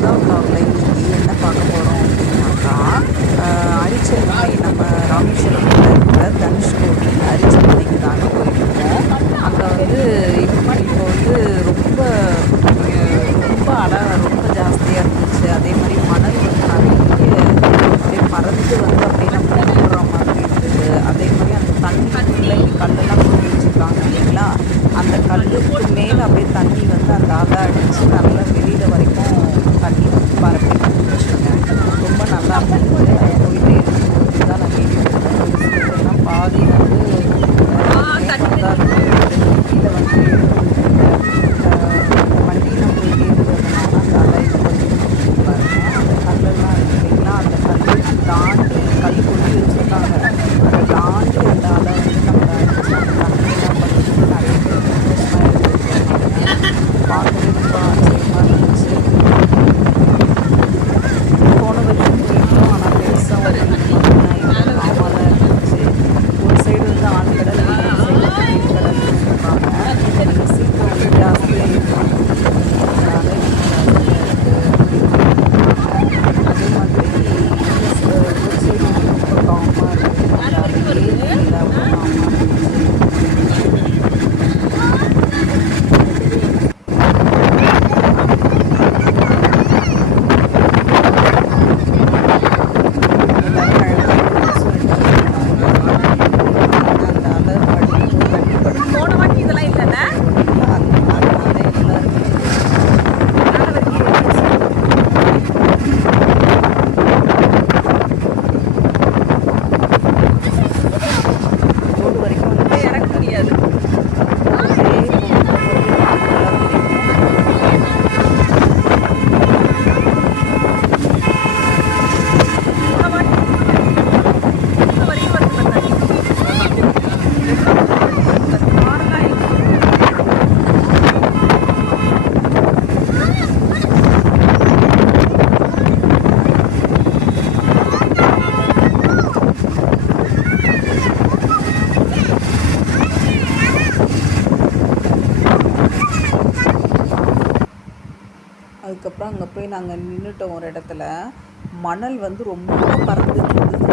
சுதா வ்ளாகில் இன்றைக்கி என்ன பார்க்க போகிறோம் அப்படின்னாக்கா, அரிச்சல் மலை நம்ம ராமேஸ்வரத்தில் இருக்கிற தனுஷ்கோடி அரிச்சல் மலைக்கு தாங்க போயிருக்கோம். அங்கே வந்து இப்போ வந்து ரொம்ப ரொம்ப ரொம்ப ஜாஸ்தியாக இருந்துச்சு. அதே மாதிரி மணல் வந்து நிறைய அப்படியே பறந்து வந்து அப்படியே நம்ம கும்பிட்ற மாதிரி இருந்தது. அதே மாதிரி அந்த தண்ணிக்குள்ளே கல்லெல்லாம் போட்டு வச்சுருக்காங்க இல்லைங்களா, அந்த கல்லுக்கு மேலே அப்படியே தண்ணி வந்து அந்த அலை அடித்து நல்லா வெளியில் வரைக்கும் தண்ணி வந்து பரப்பி வந்துச்சுங்க. ரொம்ப நல்லா இருந்தது. போயிட்டே இருக்கும்போது தான் நான் வீடியோ எடுத்தேன். ஒரு சிலதெல்லாம் பாதி வந்து கீழே வந்து வண்டியெலாம் போயிட்டே இருந்ததுனால அந்த அலை வந்து பாருங்கள். அந்த கல்லெல்லாம் இருக்கு இல்லைங்களா, அந்த கல்லுக்கு தாண்டி கல் கொட்டி வச்சுருக்காங்க. அதை தாண்டி அந்த அலை வந்து நம்மளை அடிச்சு அந்த தண்ணியெல்லாம் பண்ணுறது நிறைய பேர் சந்தோஷமாக இருந்துச்சு. பார்க்கவே ரொம்ப ஆச்சரியமாக இருந்துச்சு. போன வருஷம் போயிருந்தோம். ஆனால் பெருசாக ஒரு பாவமாக தான் இருந்துச்சு. ஒரு சைடு வந்து ஆழ்கடல், இன்னொரு சைடு வந்து நீர்க்கடல்னு சொல்கிறாங்க. நீங்கள் சீக்கிரம் வந்து ஜாஸ்தியாக இருக்கும் அதனால ஜாஸ்தியாக இருக்குது அப்படின்னு அதே மாதிரி ஒரு சைடு வந்து ரொம்ப காமாக இருக்குது. அந்த ஏரி இல்லை அவ்வளோ காமாக இருந்துச்சு. அதுக்கப்புறம் அங்கே போய் நாங்கள் நின்றுட்டோம் ஒரு இடத்துல. மணல் வந்து ரொம்ப பறந்துட்டு இருந்தது.